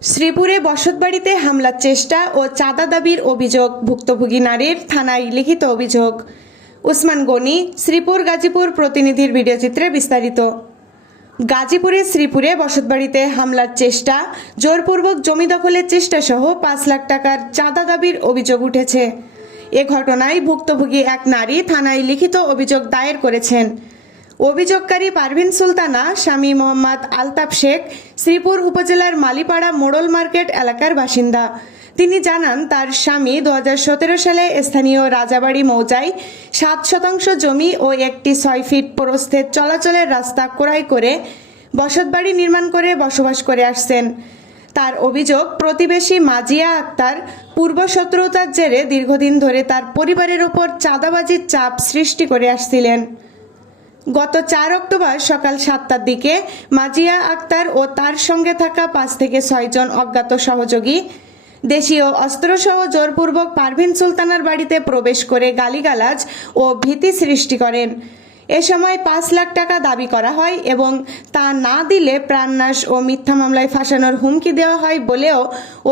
শ্রীপুরে বসতবাড়িতে হামলার চেষ্টা ও চাঁদা দাবির অভিযোগ, ভুক্তভোগী নারীর থানায় লিখিত অভিযোগ। উসমান গনি, শ্রীপুর গাজীপুর প্রতিনিধির ভিডিওচিত্রে বিস্তারিত। গাজীপুরের শ্রীপুরে বসতবাড়িতে হামলার চেষ্টা, জোরপূর্বক জমি দখলের চেষ্টা সহ পাঁচ লাখ টাকার চাঁদা দাবির অভিযোগ উঠেছে। এ ঘটনায় ভুক্তভোগী এক নারী থানায় লিখিত অভিযোগ দায়ের করেছেন। অভিযোগকারী পারভিন সুলতানা, স্বামী মোহাম্মদ আলতাফ শেখ, শ্রীপুর উপজেলার মালিপাড়া মোড়ল মার্কেট এলাকার বাসিন্দা। তিনি জানান, তার স্বামী দু হাজার সতেরো সালে স্থানীয় রাজাবাড়ি মৌজায় সাত শতাংশ জমি ও একটি ছয় ফিট প্রস্থের চলাচলের রাস্তা ক্রয় করে বসতবাড়ি নির্মাণ করে বসবাস করে আসছেন। তার অভিযোগ, প্রতিবেশী মাজিয়া আক্তার পূর্ব শত্রুতার জেরে দীর্ঘদিন ধরে তার পরিবারের ওপর চাঁদাবাজির চাপ সৃষ্টি করে আসছিলেন। গত চার অক্টোবর সকাল সাতটার দিকে মাজিয়া আক্তার ও তার সঙ্গে থাকা পাঁচ থেকে ছয়জন অজ্ঞাত সহযোগী দেশীয় অস্ত্রসহ জোরপূর্বক পারভিন সুলতানার বাড়িতে প্রবেশ করে গালিগালাজ ও ভীতি সৃষ্টি করেন। এ সময় পাঁচ লাখ টাকা দাবি করা হয় এবং তা না দিলে প্রাণনাশ ও মিথ্যা মামলায় ফাঁসানোর হুমকি দেওয়া হয় বলেও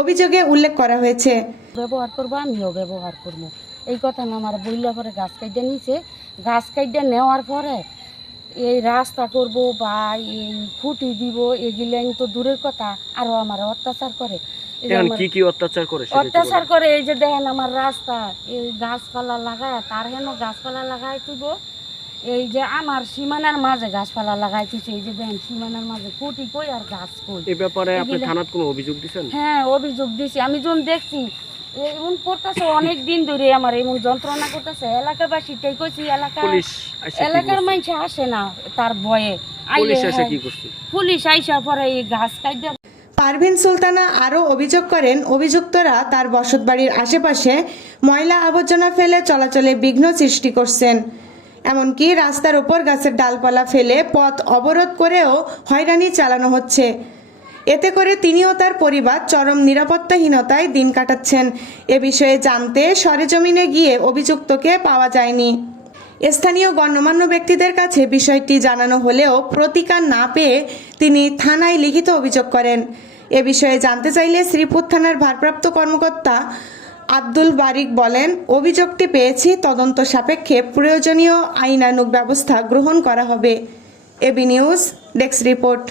অভিযোগে উল্লেখ করা হয়েছে। ব্যবহার করব, আমিও ব্যবহার করব। এই কথা আমার বইলা পরে গাছ কাইটে নিছে। গাছ কাইটে নেওয়ার পরে এই রাস্তা করব বা এই খুঁটি দিব এগুলো তো দূরের কথা। আরও আমার অত্যাচার করে। কি কি অত্যাচার করে অত্যাচার করে এই যে দেখেন আমার রাস্তা এই গাছপালা লাগায় তার হেন গাছপালা লাগাই দিব এই যে আমার সীমানার মাঝে গাছপালা লাগাই দিছে এই যে দেখেন সীমানার মাঝে খুঁটি কই আর গাছ কই। এই ব্যাপারে আপনি থানাত কোনো অভিযোগ দিছেন? হ্যাঁ অভিযোগ দিছি। আমি যখন দেখছি এমন করতেছে অনেক দিন ধরে আমার এমন যন্ত্রণা করতেছে। এলাকাবাসী তাই কইছি এলাকা এলাকার মানুষ আসে না তার ভয়ে। আইলে পুলিশ এসে হ্যাঁ, পুলিশ আইসা পরে এই কাইটে পারভিন সুলতানা আরও অভিযোগ করেন অভিযুক্তরা তার বসতবাড়ির আশেপাশে ময়লা আবর্জনা ফেলে চলাচলে বিঘ্ন সৃষ্টি করছেন। এমনকি রাস্তার ওপর গাছের ডালপালা ফেলে পথ অবরোধ করেও হয়রানি চালানো হচ্ছে। এতে করে তিনি ও তার পরিবার চরম নিরাপত্তাহীনতায় দিন কাটাচ্ছেন। এ বিষয়ে জানতে সরেজমিনে গিয়ে অভিযুক্তকে পাওয়া যায়নি। স্থানীয় গণ্যমান্য ব্যক্তিদের কাছে বিষয়টি জানানো হলেও প্রতিকার না পেয়ে তিনি থানায় লিখিত অভিযোগ করেন। এ বিষয়ে জানতে চাইলে শ্রীপুর থানার ভারপ্রাপ্ত কর্মকর্তা আব্দুল বারিক বলেন, অভিযোগটি পেয়েছি, তদন্ত সাপেক্ষে প্রয়োজনীয় আইনানুগ ব্যবস্থা গ্রহণ করা হবে। AB news, desk report.